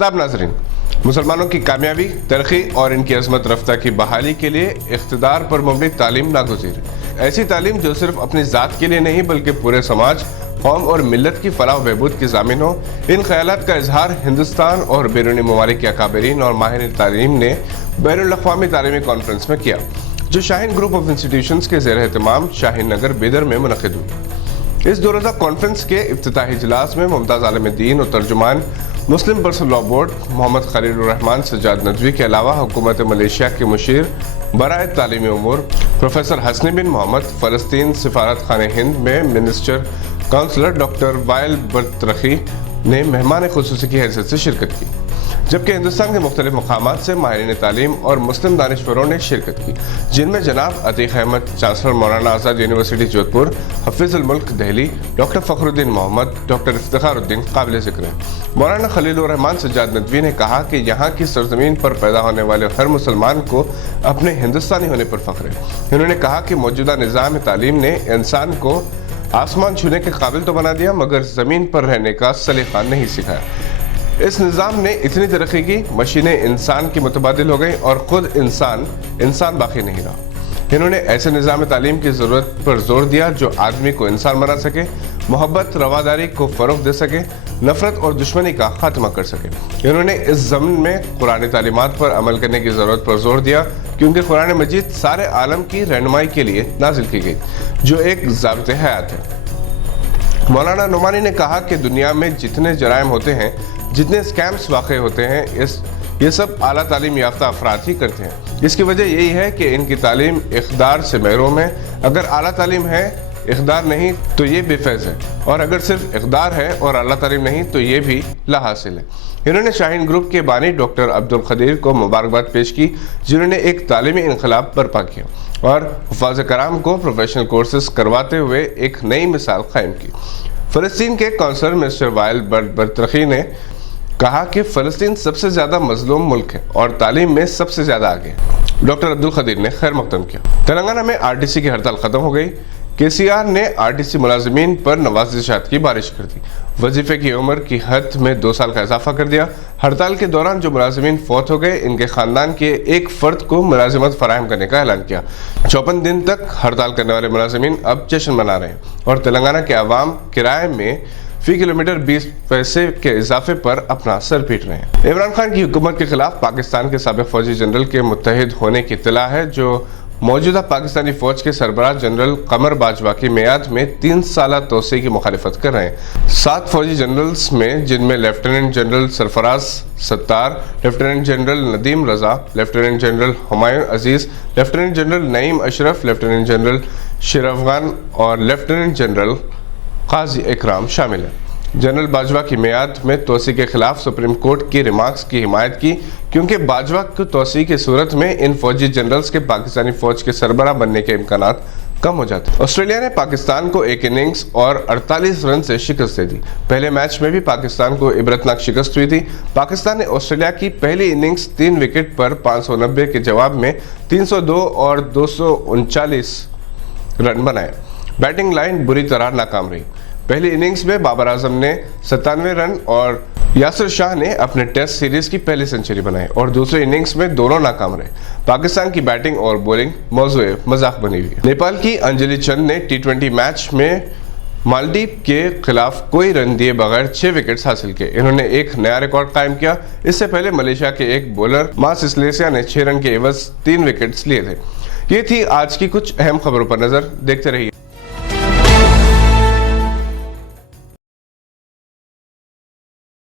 आदाब नाज़रीन, मुसलमानों की कामयाबी, तरक्की और इनकी अज़मत रफ्ता की बहाली के लिए इक़्तिदार पर मबनी तालीम नागुज़ीर है। ऐसी तालीम जो सिर्फ अपनी ज़ात के लिए नहीं बल्कि पूरे समाज, कौम और मिल्लत की फलाह व बहबूद की ज़ामिन हो। इन ख़यालात का इजहार हिंदुस्तान और बैरूनी ममालिक के अकाबरीन और माहिरीन तालीम ने बैनुल अक़वामी तालीमी कॉन्फ्रेंस में किया, जो शाहीन ग्रुप ऑफ इंस्टीट्यूशंस के ज़ेर एहतमाम शाहीन नगर बीदर में मुनक़िद हुई। इस दो रोज़ा कॉन्फ्रेंस के इफ्तिताही इजलास में मुमताज़ आलिम दीन और तर्जुमान Muslim personal law board Mohammad Khalilur Rahman Sajjad Nadvi के अलावा हुकूमत मलेशिया के मुशीर बराए तालीमी उमूर प्रोफेसर हसनी बिन मोहम्मद, फ़लस्तीन सिफारत खाने हिंद में मिनिस्टर काउंसलर डॉक्टर वाइल बरतरखी ने मेहमान खुसूसी की हैसियत से शिरकत की, जबकि हिंदुस्तान के मुख्तलिफ मकामात से माहिरीन तालीम और मुस्लिम दानिशवरों ने शिरकत की, जिनमें जनाब अतीक अहमद, चांसलर मौलाना आज़ाद यूनिवर्सिटी जोधपुर, हफीज़ुल मुल्क दिल्ली, डॉक्टर फ़खरुद्दीन मोहम्मद, डॉक्टर इफ्तिखारुद्दीन काबिल ज़िक्र है। मौलाना खलीलुर रहमान सज्जाद नदवी ने कहा कि यहाँ की सरजमीन पर पैदा होने वाले हर मुसलमान को अपने हिंदुस्तानी होने पर फ़ख्र है। उन्होंने कहा कि मौजूदा निज़ाम तालीम ने इंसान को आसमान छूने के काबिल तो बना दिया, मगर ज़मीन पर रहने का सलीक़ा नहीं सिखाया। इस निज़ाम ने इतनी तरक्की की, मशीनें इंसान की मुतबादिल हो गई और ख़ुद इंसान बाकी नहीं रहा। इन्होंने ऐसे निज़ाम तालीम की ज़रूरत पर जोर दिया जो आदमी को इंसान बना सके, मोहब्बत रवादारी को फ़रोग़ दे सके, नफ़रत और दुश्मनी का खात्मा कर सके। इन्होंने इस ज़मीन में कुरानी तालीमात पर अमल करने की ज़रूरत पर जोर दिया, क्योंकि कुरान मजीद सारे आलम की रहनुमाई के लिए नाजिल की गई, जो एक ज़ाबिते हयात है। मौलाना नुमानी ने कहा कि दुनिया में जितने जराइम होते हैं, जितने स्कैम्स वाक़ होते हैं, ये सब आला तालीम याफ्ता अफराद ही करते हैं। इसकी वजह यही है कि इनकी तालीम इक़्तिदार से महरूम है। अगर आला तालीम है, इक़्तिदार नहीं तो ये बेफैज़ है, और अगर सिर्फ इक़्तिदार है और आला तालीम नहीं तो ये भी लाहासिल है। इन्होंने शाहीन ग्रुप के बानी डॉक्टर अब्दुल क़दीर को मुबारकबाद पेश की, जिन्होंने एक तालीमी इनक़लाब बर्पा किया और हुफ़ाज़ कराम को प्रोफेशनल कोर्सेस करवाते हुए एक नई मिसाल कायम की। फ़लस्तीन के काउंसलर मिस्टर वाइल बरतरखी ने कहा कि फ़लस्तीन सबसे ज़्यादा मज़लूम मुल्क है और तालीम में सबसे ज़्यादा आगे। डॉक्टर अब्दुल क़दीर ने खैर मक़दम किया। तेलंगाना में आरटीसी की हड़ताल ख़त्म हो गई। केसीआर ने आरटीसी मुलाजिमीन पर नवाज़िशात की बारिश कर दी। वजीफे की उम्र की हद में 2 साल का इजाफा कर दिया। हड़ताल के दौरान जो मुलाजिमीन फौत हो गए, इनके ख़ानदान के एक फ़र्द को मुलाजिमत फराहम करने का ऐलान किया। 54 दिन तक हड़ताल करने वाले मुलाजिमीन अब जश्न मना रहे हैं और तेलंगाना के अवाम किराए में फी किलोमीटर 20 पैसे के इजाफे पर अपना सर पीट रहे हैं। इमरान खान की हुकूमत के खिलाफ पाकिस्तान के साबिक़ फौजी जनरल के मुत्तहिद होने की इत्तला है, जो मौजूदा पाकिस्तानी फौज के सरबराह जनरल कमर बाजवा की मियाद में 3 साला तोसी की मुखालिफत कर रहे हैं। 7 फौजी जनरल्स में, जिनमें lieutenant general Sarfaraz Sattar, lieutenant general Nadeem Raza, lieutenant general Humayun Aziz, lieutenant general Naeem Ashraf, lieutenant general Shirafgan और लेफ्टिनेंट जनरल काजी इकराम शामिल हैं। जनरल बाजवा की मियाद में तोसी के खिलाफ सुप्रीम कोर्ट की रिमार्क्स की हिमायत की, क्योंकि बाजवा की तोसी की सूरत में इन फौजी जनरल्स के पाकिस्तानी फौज के सरबराह बनने के इम्कानात कम हो जाते। ऑस्ट्रेलिया ने पाकिस्तान को एक इनिंग्स और 48 रन से शिकस्त दे दी। पहले मैच में भी पाकिस्तान को इबरतनाक शिकस्त हुई थी। पाकिस्तान ने ऑस्ट्रेलिया की पहली इनिंग्स 3 विकेट पर 590 के जवाब में 302 और 239 रन बनाए। बैटिंग लाइन बुरी तरह नाकाम रही। पहली इनिंग्स में बाबर आजम ने 97 रन और यासिर शाह ने अपने टेस्ट सीरीज की पहली सेंचुरी बनाई, और दूसरे इनिंग्स में दोनों नाकाम रहे। पाकिस्तान की बैटिंग और बॉलिंग मौज़ूए मजाक बनी हुई है। नेपाल की अंजलि चंद ने T20 मैच में मालदीव के खिलाफ कोई रन दिए बगैर 6 विकेट्स हासिल किए। इन्होंने एक नया रिकॉर्ड कायम किया। इससे पहले मलेशिया के एक बॉलर मास इस्लेसिया ने 6 रन के एवज 3 विकेट्स लिए थे। ये थी आज की कुछ अहम खबरों पर नजर। देखते रहिए।